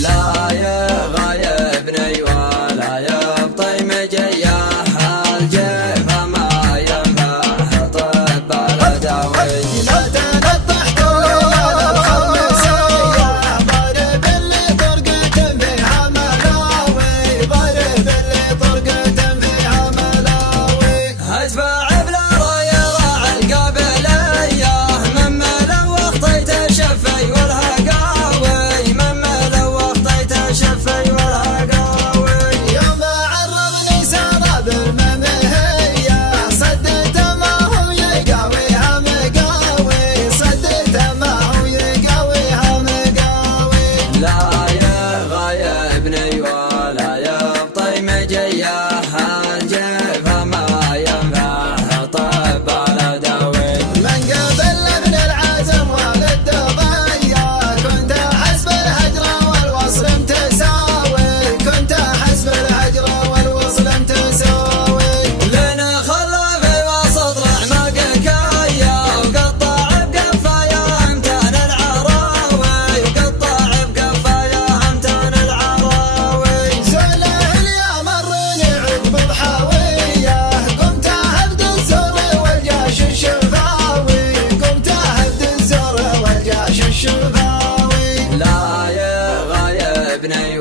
لا يغايبني ولا يبطي مجياح الجيف ما ينفع طب الداوي. لا تنطحت ولا بخمسية ضارب اللي طرقة فيها ملاوي ضارب اللي طرقة فيها ملاوي. ادفع بلا راية ضاع القابلية من ملوخ طيت الشفي والهقاوي من ملوخ طيت الشفي والهقاوي. يوم عرضني سراب الممهية صدت ما هو يقاويها مقاوي صدت ما هو يقاويها مقاوي. لا يغايبني ولا يبطي مجياح الجيف ما ينفع طب الداوي. من قبل ابن العزم والدضية كنت حسب الهجر والوصل متساوي كنت حسب الهجر والوصل متساوي. لنا خلى في وسط رحمة كايا وقطع بقفايا امتان العراوي وقطع بقفايا امتان العراوي. زله اليوم مرني عقب بحاوية قمت اهبد الزر والجاش الشفاوي قمت اهبد الزر والجاش الشفاوي. لا يغايبني